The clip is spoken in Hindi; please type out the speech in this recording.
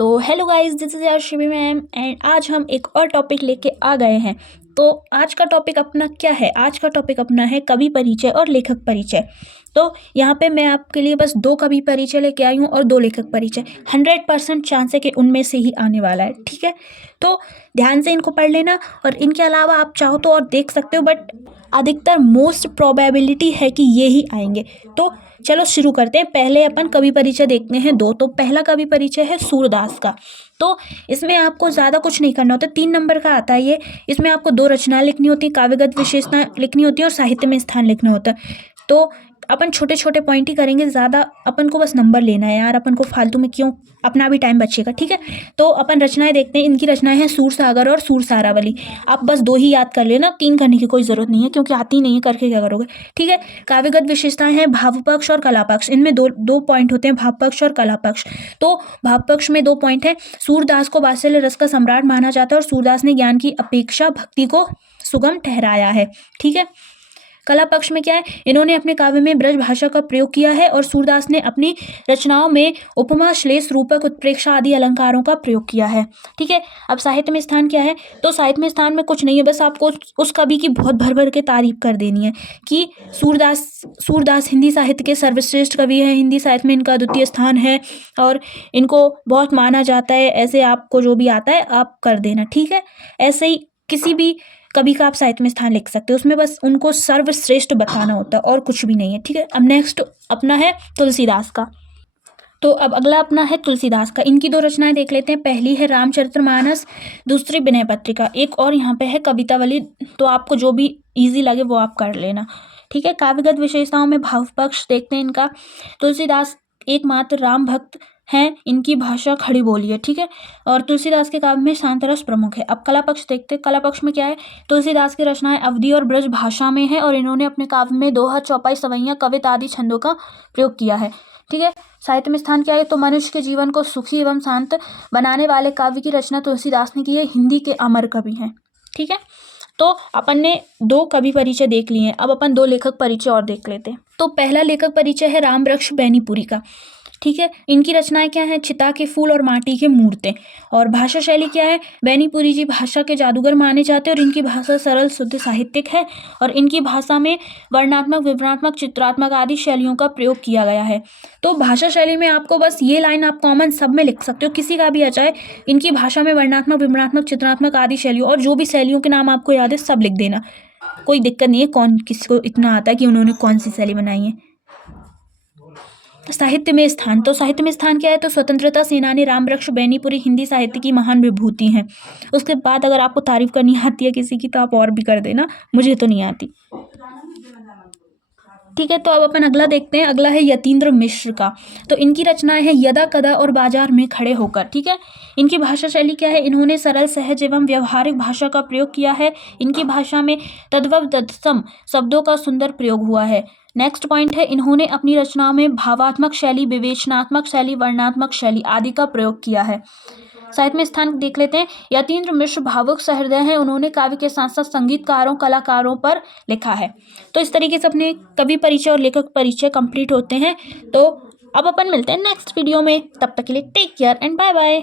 तो हेलो गाइस, दिस इज अर्शिबी मैम एंड आज हम एक और टॉपिक लेके आ गए हैं। तो आज का टॉपिक अपना क्या है? आज का टॉपिक अपना है कवि परिचय और लेखक परिचय। तो यहाँ पे मैं आपके लिए बस 2 कवि परिचय लेके आई हूँ और 2 लेखक परिचय। 100% चांस है कि उनमें से ही आने वाला है, ठीक है? तो ध्यान से इनको पढ़ लेना और इनके अलावा आप चाहो तो और देख सकते हो, बट अधिकतर मोस्ट प्रोबेबिलिटी है कि ये ही आएंगे। तो चलो शुरू करते हैं। पहले अपन कवि परिचय देखते हैं 2। तो पहला कवि परिचय है सूरदास का। तो इसमें आपको ज़्यादा कुछ नहीं करना होता, 3 नंबर का आता है ये। इसमें आपको 2 रचनाएं लिखनी होती है, काव्यगत विशेषता लिखनी होती है और साहित्य में स्थान लिखना होता है। तो अपन छोटे छोटे पॉइंट ही करेंगे, ज़्यादा अपन को बस नंबर लेना है यार, अपन को फालतू में क्यों, अपना भी टाइम बचेगा, ठीक है? तो अपन रचनाएं देखते हैं। इनकी रचनाएं हैं सूरसागर और सूरसारावली। आप बस 2 ही याद कर लेना, 3 करने की कोई ज़रूरत नहीं है क्योंकि आती नहीं है, करके क्या करोगे, ठीक है? काव्यगत विशेषताएं हैं भावपक्ष और कलापक्ष। इनमें दो पॉइंट होते हैं, भावपक्ष और कलापक्ष। तो भावपक्ष में 2 पॉइंट है। सूरदास को वात्सल्य रस का सम्राट माना जाता है और सूरदास ने ज्ञान की अपेक्षा भक्ति को सुगम ठहराया है, ठीक है? कला पक्ष में क्या है? इन्होंने अपने काव्य में ब्रज भाषा का प्रयोग किया है और सूरदास ने अपनी रचनाओं में उपमा, श्लेष, रूपक, उत्प्रेक्षा आदि अलंकारों का प्रयोग किया है, ठीक है? अब साहित्य में स्थान क्या है? तो साहित्य में स्थान में कुछ नहीं है, बस आपको उस कवि की बहुत भर भर के तारीफ कर देनी है कि सूरदास हिंदी साहित्य के सर्वश्रेष्ठ कवि हैं, हिंदी साहित्य में इनका द्वितीय स्थान है और इनको बहुत माना जाता है। ऐसे आपको जो भी आता है आप कर देना, ठीक है? ऐसे ही किसी भी कवि का आप साहित्य में स्थान लिख सकते हो, उसमें बस उनको सर्वश्रेष्ठ बताना होता है और कुछ भी नहीं है, ठीक है? अब नेक्स्ट अपना है तुलसीदास का। तो अब अगला अपना है तुलसीदास का। इनकी 2 रचनाएं देख लेते हैं। पहली है रामचरितमानस, दूसरी विनय पत्रिका। एक और यहाँ पे है कवितावली। तो आपको जो भी इजी लगे वो आप कर लेना, ठीक है? काव्यगत विशेषताओं में भाव पक्ष देखते हैं इनका। तुलसीदास एकमात्र राम भक्त हैं, इनकी भाषा खड़ी बोली है, ठीक है? और तुलसीदास के काव्य में शांतरस प्रमुख है। अब कला पक्ष देखते हैं। कला पक्ष में क्या है? तुलसीदास की रचनाएं अवधी और ब्रज भाषा में है और इन्होंने अपने काव्य में दोहा, चौपाई, सवैयां, कविता आदि छंदों का प्रयोग किया है, ठीक है? साहित्य में स्थान क्या है? तो मनुष्य के जीवन को सुखी एवं शांत बनाने वाले काव्य की रचना तुलसीदास ने की है। हिंदी के अमर कवि हैं, ठीक है? तो अपन ने 2 कवि परिचय देख लिए हैं। अब अपन 2 लेखक परिचय और देख लेते हैं। तो पहला लेखक परिचय है रामवृक्ष बैनीपुरी का, ठीक है? इनकी रचनाएं क्या हैं? चिता के फूल और माटी के मूर्तें। और भाषा शैली क्या है? बैनीपुरी जी भाषा के जादूगर माने जाते हैं और इनकी भाषा सरल शुद्ध साहित्यिक है और इनकी भाषा में वर्णनात्मक, विवरणात्मक, चित्रात्मक आदि शैलियों का प्रयोग किया गया है। तो भाषा शैली में आपको बस ये लाइन आप कॉमन सब में लिख सकते हो, किसी का भी आ जाए। इनकी भाषा में वर्णनात्मक, विवरणात्मक, चित्रात्मक आदि शैलियों, और जो भी शैलियों के नाम आपको याद है सब लिख देना, कोई दिक्कत नहीं है। कौन किसी को इतना आता है कि उन्होंने कौन सी शैली बनाई है। साहित्य में स्थान। तो साहित्य में स्थान क्या है? तो स्वतंत्रता सेनानी रामवृक्ष बैनीपुरी हिंदी साहित्य की महान विभूति हैं। उसके बाद अगर आपको तारीफ करनी आती है किसी की तो आप और भी कर देना, मुझे तो नहीं आती, ठीक है? तो अब अपन अगला देखते हैं। अगला है यतीन्द्र मिश्र का। तो इनकी रचनाएं हैं यदा कदा और बाजार में खड़े होकर, ठीक है? इनकी भाषा शैली क्या है? इन्होंने सरल, सहज एवं व्यवहारिक भाषा का प्रयोग किया है। इनकी भाषा में तद्भव तत्सम शब्दों का सुंदर प्रयोग हुआ है। नेक्स्ट पॉइंट है, इन्होंने अपनी रचनाओं में भावात्मक शैली, विवेचनात्मक शैली, वर्णनात्मक शैली आदि का प्रयोग किया है। साहित्य में स्थान देख लेते हैं। यतीन्द्र मिश्र भावुक सहृदय हैं, उन्होंने काव्य के साथ साथ संगीतकारों, कलाकारों पर लिखा है। तो इस तरीके से अपने कवि परिचय और लेखक परिचय कंप्लीट होते हैं। तो अब अपन मिलते हैं नेक्स्ट वीडियो में, तब तक के लिए take care and bye bye.